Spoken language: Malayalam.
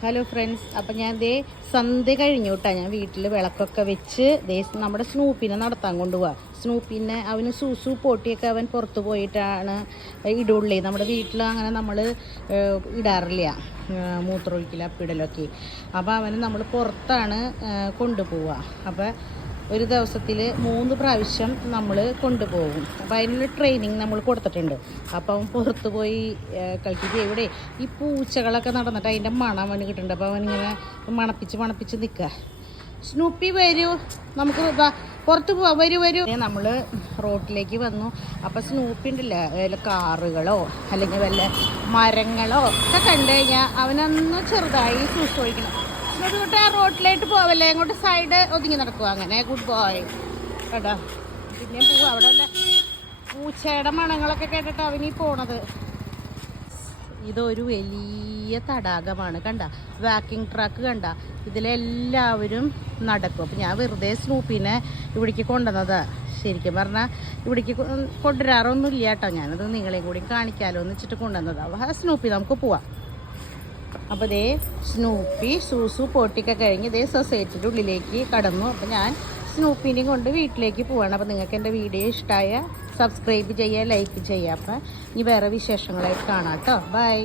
ഹലോ ഫ്രണ്ട്സ് അപ്പം ഞാൻ ദേ സന്ധ്യ കഴിഞ്ഞു കേട്ടോ ഞാൻ വീട്ടിൽ വിളക്കൊക്കെ വെച്ച് ദേ നമ്മുടെ സ്നൂപ്പിനെ നടത്താൻ കൊണ്ടുപോവാ. സ്നൂപ്പിനെ അവന് സൂസു പോട്ടിയൊക്കെ അവൻ പുറത്ത് പോയിട്ടാണ് ഇടുള്ളേ. നമ്മുടെ വീട്ടിൽ അങ്ങനെ നമ്മൾ ഇടാറില്ല. മൂത്രമൊഴിക്കില്ല പിടലൊക്കെ അപ്പിടലൊക്കെ. അപ്പോൾ അവന് നമ്മൾ പുറത്താണ് കൊണ്ടുപോവുക അപ്പോൾ ഒരു ദിവസത്തിൽ മൂന്ന് പ്രാവശ്യം നമ്മൾ കൊണ്ടുപോകും. അപ്പോൾ അതിനുള്ള ട്രെയിനിങ് നമ്മൾ കൊടുത്തിട്ടുണ്ട്. അപ്പം പുറത്ത് പോയി കളിക്കുക ഇവിടെ ഈ പൂച്ചകളൊക്കെ നടന്നിട്ട് അതിന്റെ മണം അവന് കിട്ടുന്നുണ്ട് അപ്പോൾ അവനിങ്ങനെ മണപ്പിച്ച് മണപ്പിച്ച് നിൽക്കുക സ്നൂപ്പി വരൂ. നമുക്ക് പുറത്ത് പോവാം. വരൂ വരൂ. നമ്മൾ റോട്ടിലേക്ക് വന്നു. അപ്പോൾ സ്നൂപ്പി ഉണ്ടല്ലോ? വല്ല കാറുകളോ അല്ലെങ്കിൽ വല്ല മരങ്ങളോ ഒക്കെ കണ്ടു കഴിഞ്ഞാൽ അവനൊന്ന് ചെറുതായി സൂക്ഷിക്കണം ആ റോട്ടിലേക്ക് പോവല്ലേ? അങ്ങോട്ട് സൈഡ് ഒതുങ്ങി നടക്കുക അങ്ങനെ. ഗുഡ് ബോയ് കേട്ടോ പിന്നെ പോവാ. അവിടെ ഉള്ള പൂച്ചയുടെ മണങ്ങളൊക്കെ കേട്ടിട്ട് അവനീ പോണത്. ഇതൊരു വലിയ തടാകമാണ് കണ്ട? വാക്കിംഗ് ട്രാക്ക് കണ്ട? ഇതിലെല്ലാവരും നടക്കും. അപ്പം ഞാൻ വെറുതെ സ്നൂപ്പിനെ ഇവിടേക്ക് കൊണ്ടുവന്നത്. ശരിക്കും പറഞ്ഞാൽ ഇവിടേക്ക് കൊണ്ടുവരാറൊന്നും കൊണ്ടുവരാറൊന്നുമില്ല കേട്ടോ. ഞാനത് നിങ്ങളെയും കൂടി കാണിക്കാമല്ലോ എന്ന് വെച്ചിട്ട് കൊണ്ടുവന്നത്. അപ്പോൾ സ്നൂപ്പി നമുക്ക് പോവാം. അപ്പോൾ ദേ സ്നൂപ്പി സൂസു പൊട്ടിയൊക്കെ കഴിഞ്ഞ് ഇതേ സൊസൈറ്റിയുടെ ഉള്ളിലേക്ക് കടന്നു. അപ്പോൾ ഞാൻ സ്നൂപ്പിനെയും കൊണ്ട് വീട്ടിലേക്ക് പോവാണ്. അപ്പോൾ നിങ്ങൾക്ക് എന്റെ വീഡിയോ ഇഷ്ടമായ സബ്സ്ക്രൈബ് ചെയ്യുക ലൈക്ക് ചെയ്യുക അപ്പം ഇനി വേറെ വിശേഷങ്ങളായിട്ട് കാണാം കേട്ടോ. ബൈ